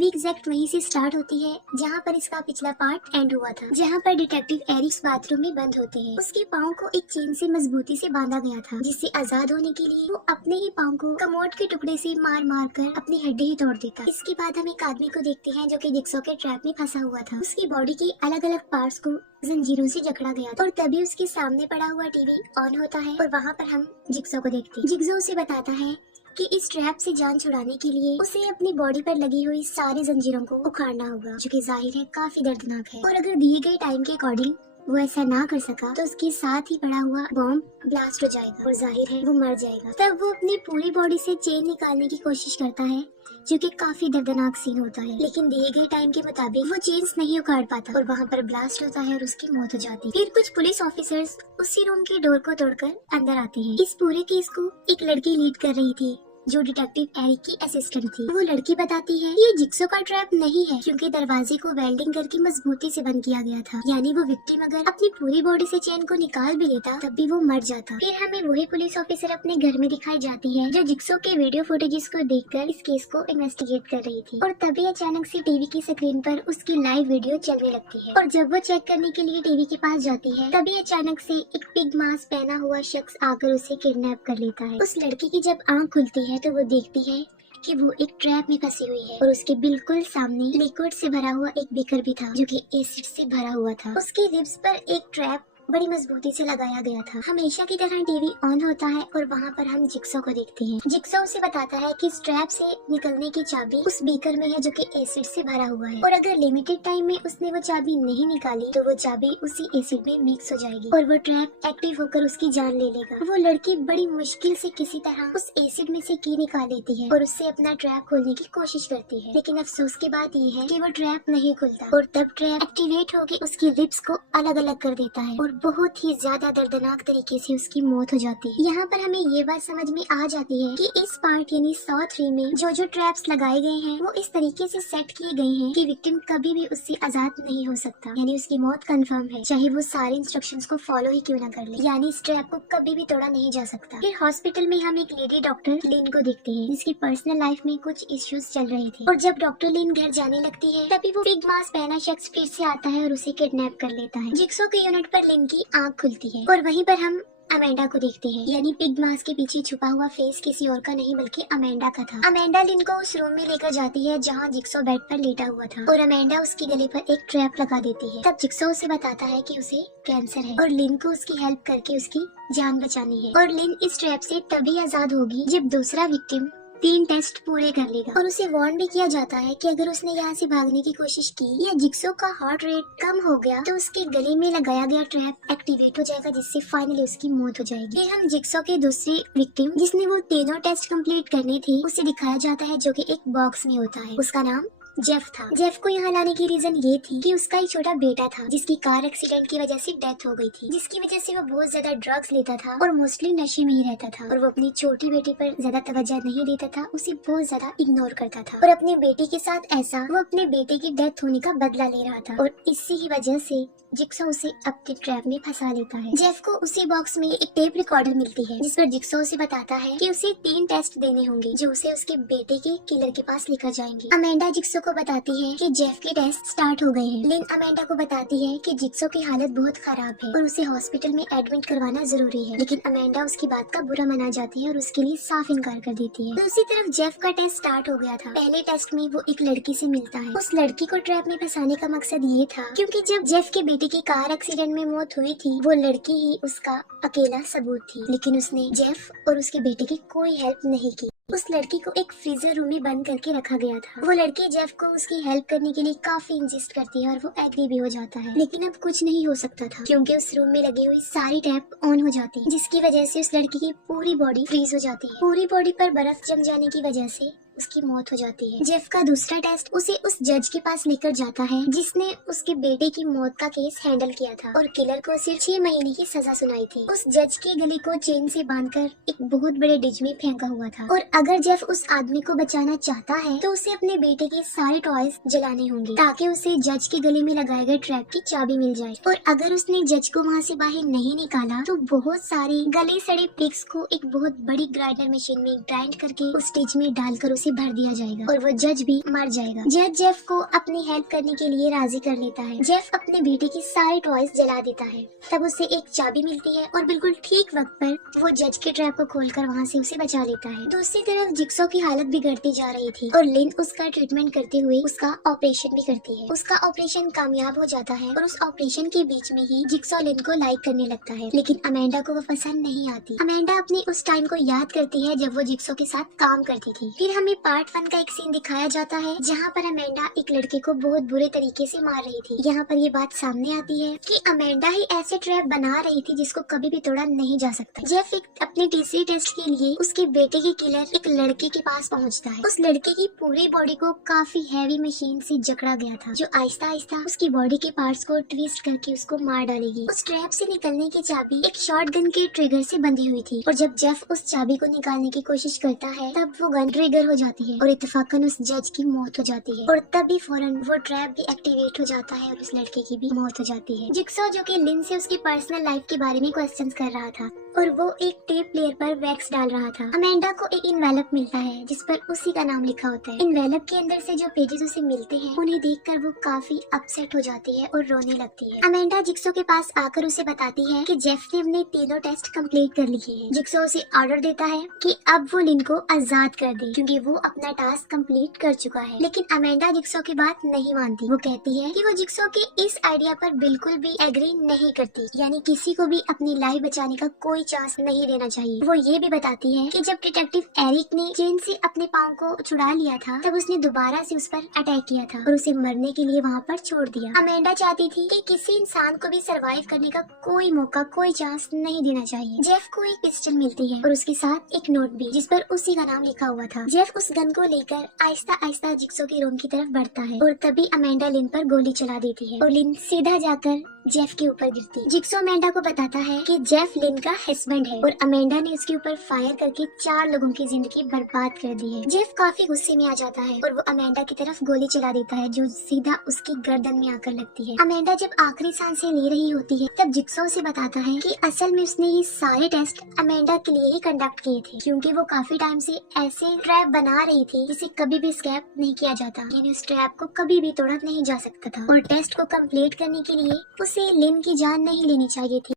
Movie exact वहीं से start होती है जहाँ पर इसका पिछला पार्ट एंड हुआ था, जहाँ पर डिटेक्टिव एरिक्स बाथरूम में बंद होते हैं। उसके पाँव को एक चेन से मजबूती से बांधा गया था, जिससे आजाद होने के लिए वो अपने ही पाँव को कमोड के टुकड़े से मार मार कर अपनी हड्डी ही तोड़ देता। इसके बाद हम एक आदमी को देखते हैं जो कि जिक्सॉ के ट्रैप में फंसा हुआ था। उसकी बॉडी के अलग अलग पार्ट्स को जंजीरों से जकड़ा गया था और तभी उसके सामने पड़ा हुआ टीवी ऑन होता है और वहाँ पर हम जिक्सॉ को देखते हैं। जिक्सॉ उसे बताता है कि इस ट्रैप से जान छुड़ाने के लिए उसे अपनी बॉडी पर लगी हुई सारी जंजीरों को उखाड़ना होगा, जो कि जाहिर है काफी दर्दनाक है। और अगर दिए गए टाइम के अकॉर्डिंग वो ऐसा ना कर सका तो उसके साथ ही पड़ा हुआ बॉम्ब ब्लास्ट हो जाएगा और जाहिर है वो मर जाएगा। तब वो अपनी पूरी बॉडी से चेन निकालने की कोशिश करता है, जो कि काफी दर्दनाक सीन होता है, लेकिन दिए गए टाइम के मुताबिक वो चेन्स नहीं उखाड़ पाता और वहाँ पर ब्लास्ट होता है और उसकी मौत हो जाती है। फिर कुछ पुलिस ऑफिसर्स उसी रूम के डोर को तोड़कर अंदर आते हैं। इस पूरे केस को एक लड़की लीड कर रही थी जो डिटेक्टिव एरिक की असिस्टेंट थी। वो लड़की बताती है कि ये जिक्सॉ का ट्रैप नहीं है, क्योंकि दरवाजे को वेल्डिंग करके मजबूती से बंद किया गया था। यानी वो विक्टिम अगर अपनी पूरी बॉडी से चेन को निकाल भी लेता तब भी वो मर जाता। फिर हमें वही पुलिस ऑफिसर अपने घर में दिखाई जाती है जो जिक्सॉ के वीडियो फुटेजेस को देखकर इस केस को इन्वेस्टिगेट कर रही थी। और तभी अचानक से टीवी की स्क्रीन पर उसकी लाइव वीडियो चलने लगती है और जब वो चेक करने के लिए टीवी के पास जाती है तभी अचानक से एक पिग मास्क पहना हुआ शख्स आकर उसे किडनैप कर लेता है। उस लड़की की जब आंख खुलती है तो वो देखती है कि वो एक ट्रैप में फंसी हुई है और उसके बिल्कुल सामने लिक्विड से भरा हुआ एक बीकर भी था, जो कि एसिड से भरा हुआ था। उसके रिब्स पर एक ट्रैप बड़ी मजबूती से लगाया गया था। हमेशा की तरह टीवी ऑन होता है और वहाँ पर हम जिक्सॉ को देखते हैं। जिक्सॉ उसे बताता है कि इस ट्रैप से निकलने की चाबी उस बीकर में है, जो कि एसिड से भरा हुआ है, और अगर लिमिटेड टाइम में उसने वो चाबी नहीं निकाली तो वो चाबी उसी एसिड में मिक्स हो जाएगी और वो ट्रैप एक्टिव होकर उसकी जान ले लेगा। वो लड़की बड़ी मुश्किल से किसी तरह उस एसिड में से की निकाल लेती है और उससे अपना ट्रैप खोलने की कोशिश करती है, लेकिन अफसोस की बात ये है कि वो ट्रैप नहीं खुलता और तब ट्रैप एक्टिवेट होकर उसकी रिब्स को अलग अलग कर देता है और बहुत ही ज्यादा दर्दनाक तरीके से उसकी मौत हो जाती है। यहाँ पर हमें ये बात समझ में आ जाती है कि इस पार्ट यानी सॉ 3 में जो ट्रैप्स लगाए गए हैं वो इस तरीके से सेट किए गए हैं कि विक्टिम कभी भी उससे आजाद नहीं हो सकता, यानी उसकी मौत कंफर्म है, चाहे वो सारे इंस्ट्रक्शंस को फॉलो ही क्यों ना कर ले। यानी इस ट्रैप को कभी भी तोड़ा नहीं जा सकता। फिर हॉस्पिटल में हम एक लेडी डॉक्टर लिन को देखते हैं, जिसकी पर्सनल लाइफ में कुछ इश्यूज चल रहे थे और जब डॉक्टर लिन घर जाने लगती है तभी वो पिग मास्क पहना शख्स फिर से आता है और उसे किडनैप कर लेता है। जिक्सॉ के यूनिट पर लिन की आंख खुलती है और वहीं पर हम अमेंडा को देखते हैं, यानी पिग मास्क के पीछे छुपा हुआ फेस किसी और का नहीं बल्कि अमेंडा का था। अमेंडा लिन को उस रूम में लेकर जाती है जहाँ जिक्सॉ बेड पर लेटा हुआ था और अमेंडा उसके गले पर एक ट्रैप लगा देती है। तब जिक्सॉ उसे बताता है कि उसे कैंसर है और लिन को उसकी हेल्प करके उसकी जान बचानी है और लिन इस ट्रैप से तभी आजाद होगी जब दूसरा विक्टिम 3 टेस्ट पूरे कर लेगा। और उसे वार्न भी किया जाता है कि अगर उसने यहाँ से भागने की कोशिश की या जिक्सॉ का हार्ट रेट कम हो गया तो उसके गले में लगाया गया ट्रैप एक्टिवेट हो जाएगा, जिससे फाइनली उसकी मौत हो जाएगी। फिर हम जिक्सॉ के दूसरी विक्टिम जिसने वो तीनों टेस्ट कंप्लीट करने थे उसे दिखाया जाता है, जो कि एक बॉक्स में होता है। उसका नाम जेफ था। जेफ को यहाँ लाने की रीजन ये थी कि उसका एक छोटा बेटा था जिसकी कार एक्सीडेंट की वजह से डेथ हो गई थी, जिसकी वजह से वो बहुत ज्यादा ड्रग्स लेता था और मोस्टली नशे में ही रहता था और वो अपनी छोटी बेटी पर ज्यादा तवज्जो नहीं देता था, उसे बहुत ज्यादा इग्नोर करता था और अपने बेटे के साथ ऐसा वो अपने बेटे की डेथ होने का बदला ले रहा था और इसी की वजह से जिक्सॉ उसे अपने ट्रैप में फंसा लेता है। जेफ को उसी बॉक्स में एक टेप रिकॉर्डर मिलती है जिस पर जिक्सॉ उसे बताता है कि उसे 3 टेस्ट देने होंगे जो उसे उसके बेटे के किलर के पास लेकर जाएंगे। अमेंडा जिक्सॉ को बताती है कि जेफ के टेस्ट स्टार्ट हो गए हैं। लिन अमेंडा को बताती है कि जिक्सॉ की हालत बहुत खराब है और उसे हॉस्पिटल में एडमिट करवाना जरूरी है, लेकिन अमेंडा उसकी बात का बुरा मना जाती है और उसके लिए साफ इनकार कर देती है। दूसरी तरफ जेफ का टेस्ट स्टार्ट हो गया था। पहले टेस्ट में वो एक लड़की से मिलता है। उस लड़की को ट्रैप में फंसाने का मकसद ये था क्योंकि जब जेफ के बेटे की कार एक्सीडेंट में मौत हुई थी वो लड़की ही उसका अकेला सबूत थी, लेकिन उसने जेफ और उसके बेटे की कोई हेल्प नहीं की। उस लड़की को एक फ्रीजर रूम में बंद करके रखा गया था। वो लड़की जेफ को उसकी हेल्प करने के लिए काफी इंसिस्ट करती है और वो एग्री भी हो जाता है, लेकिन अब कुछ नहीं हो सकता था क्योंकि उस रूम में लगी हुई सारी टैप ऑन हो जाती है, जिसकी वजह से उस लड़की की पूरी बॉडी फ्रीज हो जाती है। पूरी बॉडी पर बर्फ जम जाने की वजह से उसकी मौत हो जाती है। जेफ का दूसरा टेस्ट उसे उस जज के पास लेकर जाता है जिसने उसके बेटे की मौत का केस हैंडल किया था और किलर को सिर्फ 6 महीने की सजा सुनाई थी। उस जज के गले को चेन से बांधकर एक बहुत बड़े डिज में फेंका हुआ था और अगर जेफ उस आदमी को बचाना चाहता है तो उसे अपने बेटे के सारे टॉयज जलाने होंगे ताकि उसे जज के गले में लगाए गए ट्रैप की चाबी मिल जाए। और अगर उसने जज को वहाँ से बाहर नहीं निकाला तो बहुत सारे गले सड़े पिग्स को एक बहुत बड़ी ग्राइंडर मशीन में ग्राइंड करके उस डिज में डालकर उसे उसे भर दिया जाएगा और वो जज भी मर जाएगा। जज जेफ को अपनी हेल्प करने के लिए राजी कर लेता है। जेफ अपने बेटे की सारी टॉयज जला देता है। तब उसे एक चाबी मिलती है और बिल्कुल ठीक वक्त पर वो जज के ट्रैप को खोलकर वहाँ से उसे बचा लेता है। दूसरी तरफ जिक्सो की हालत बिगड़ती जा रही थी और लिन उसका ट्रीटमेंट करते हुए उसका ऑपरेशन भी करती है। उसका ऑपरेशन कामयाब हो जाता है और उस ऑपरेशन के बीच में ही जिक्सो लिन को लाइक करने लगता है, लेकिन अमेंडा को वो पसंद नहीं आती। अमेंडा अपने उस टाइम को याद करती है जब वो जिक्सो के साथ काम करती थी। फिर हमें पार्ट 1 का एक सीन दिखाया जाता है जहाँ पर अमेंडा एक लड़के को बहुत बुरे तरीके से मार रही थी। यहाँ पर ये बात सामने आती है कि अमेंडा ही ऐसे ट्रैप बना रही थी जिसको कभी भी तोड़ा नहीं जा सकता। जेफ अपने टीसी टेस्ट के लिए उसके बेटे के किलर एक लड़के के पास पहुँचता है। उस लड़के की पूरी बॉडी को काफी हैवी मशीन से जकड़ा गया था, जो आहिस्ता आहिस्ता उसकी बॉडी के पार्ट्स को ट्विस्ट करके उसको मार डालेगी। उस ट्रैप से निकलने की चाबी एक शॉटगन के ट्रिगर से बंधी हुई थी और जब जेफ उस चाबी को निकालने की कोशिश करता है तब वो गन ट्रिगर हो जाती है और इत्तेफाकन उस जज की मौत हो जाती है और तभी फौरन वो ट्रैप भी एक्टिवेट हो जाता है और उस लड़के की भी मौत हो जाती है। जिक्सो जो कि लिन से उसकी पर्सनल लाइफ के बारे में क्वेश्चंस कर रहा था और वो एक टेप प्लेयर पर वैक्स डाल रहा था। अमेंडा को एक इन्वेलप मिलता है जिस पर उसी का नाम लिखा होता है। इन्वेलप के अंदर से जो पेजेस उसे मिलते हैं उन्हें देखकर वो काफी अपसेट हो जाती है और रोने लगती है। अमेंडा जिक्सो के पास आकर उसे बताती है कि जेफ ने अपने तीनों टेस्ट कंप्लीट कर लिए हैं। जिक्सो उसे ऑर्डर देता है कि अब वो लिन को आजाद कर दे क्योंकि वो अपना टास्क कंप्लीट कर चुका है, लेकिन अमेंडा जिक्सो की बात नहीं मानती। वो कहती है कि वो जिक्सो के इस आइडिया पर बिल्कुल भी एग्री नहीं करती, यानी किसी को भी अपनी लाइफ बचाने का कोई चांस नहीं देना चाहिए। वो ये भी बताती है कि जब डिटेक्टिव एरिक ने चेन से अपने पाँव को छुड़ा लिया था तब उसने दोबारा से उस पर अटैक किया था और उसे मरने के लिए वहाँ पर छोड़ दिया। अमेंडा चाहती थी कि किसी इंसान को भी सरवाइव करने का कोई मौका, कोई चांस नहीं देना चाहिए। जेफ को एक पिस्टल मिलती है और उसके साथ एक नोट भी जिस पर उसी का नाम लिखा हुआ था। जेफ उस गन को लेकर आहिस्ता आहिस्ता जिक्सो के रूम की तरफ बढ़ता है और तभी अमेंडा लिन पर गोली चला देती है और लिन सीधा जाकर जेफ के ऊपर गिरती। जिक्सो अमेंडा को बताता है कि जेफ लिन का हस्बैंड है और अमेंडा ने उसके ऊपर फायर करके 4 लोगों की जिंदगी बर्बाद कर दी है। जेफ काफी गुस्से में आ जाता है और वो अमेंडा की तरफ गोली चला देता है जो सीधा उसकी गर्दन में आकर लगती है। अमेंडा जब आखिरी सांसें ले रही होती है तब जिक्सो उसे बताता है कि असल में उसने ये सारे टेस्ट अमेंडा के लिए ही कंडक्ट किए थे क्योंकि वो काफी टाइम से ऐसे ट्रैप बना रही थी जिसे कभी भी स्कैप नहीं किया जाता, यानी उस ट्रैप को कभी भी तोड़ा नहीं जा सकता था और टेस्ट को कम्प्लीट करने के लिए उसे लिन की जान नहीं लेनी चाहिए थी,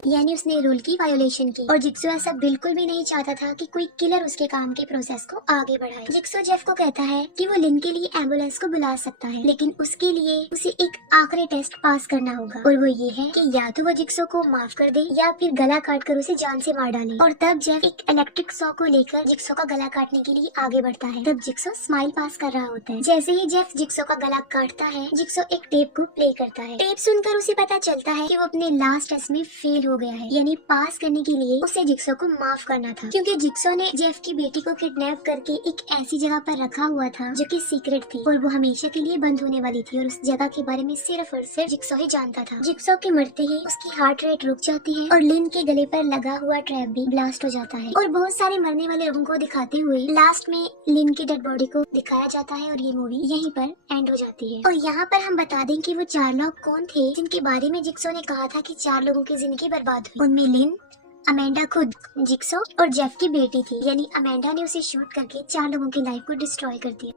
यानी उसने रूल की वायोलेशन की। और जिक्सो ऐसा बिल्कुल भी नहीं चाहता था कि कोई किलर उसके काम के प्रोसेस को आगे बढ़ाए। जिक्सो जेफ को कहता है कि वो लिन के लिए एम्बुलेंस को बुला सकता है, लेकिन उसके लिए उसे एक आखिरी टेस्ट पास करना होगा और वो ये है कि या तो वो जिक्सो को माफ कर दे या फिर गला काट कर उसे जान से मार डाले। और तब जेफ एक इलेक्ट्रिक सॉ को लेकर जिक्सो का गला काटने के लिए आगे बढ़ता है। तब जिक्सो स्माइल पास कर रहा होता है। जैसे ही जेफ जिक्सो का गला काटता है जिक्सो एक टेप को प्ले करता है। टेप सुनकर उसे पता चलता है कि वो अपने लास्ट टेस्ट में फेल हो गया है, यानी पास करने के लिए उसे जिक्सो को माफ करना था क्योंकि जिक्सो ने जेफ की बेटी को किडनैप करके एक ऐसी जगह पर रखा हुआ था जो कि सीक्रेट थी और वो हमेशा के लिए बंद होने वाली थी और उस जगह के बारे में सिर्फ और सिर्फ जिक्सो ही जानता था। जिक्सो के मरते ही उसकी हार्ट रेट रुक जाती है और लिन के गले पर लगा हुआ ट्रैप भी ब्लास्ट हो जाता है और बहुत सारे मरने वाले लोगों को दिखाते हुए लास्ट में लिन की डेड बॉडी को दिखाया जाता है और ये मूवी यहीं पर एंड हो जाती है। और यहाँ पर हम बता दें कि वो 4 लोग कौन थे जिनके बारे में जिक्सो ने कहा था कि 4 लोगों की जिंदगी बर्बाद हुई। उनमें लिन, अमेंडा खुद, जिक्सो और जेफ की बेटी थी, यानी अमेंडा ने उसे शूट करके 4 लोगों की लाइफ को डिस्ट्रॉय कर दिया।